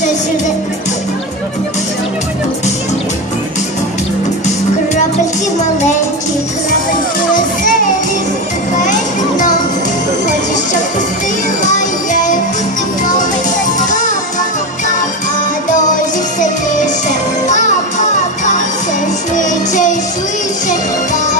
ще живе. Крапельки маленькі, крапельки веселі, вступають під дном. Хочеш, щоб пустила, я їх пустила, вийде папа, а дощі все тише, папа, все швидше і швидше, папа.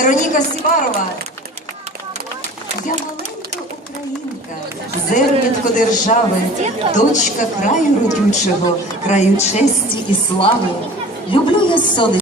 Вероніка Сіварова. Я маленька українка, зернятко держави, дочка краю родючого, краю честі і слави. Люблю я сонечко.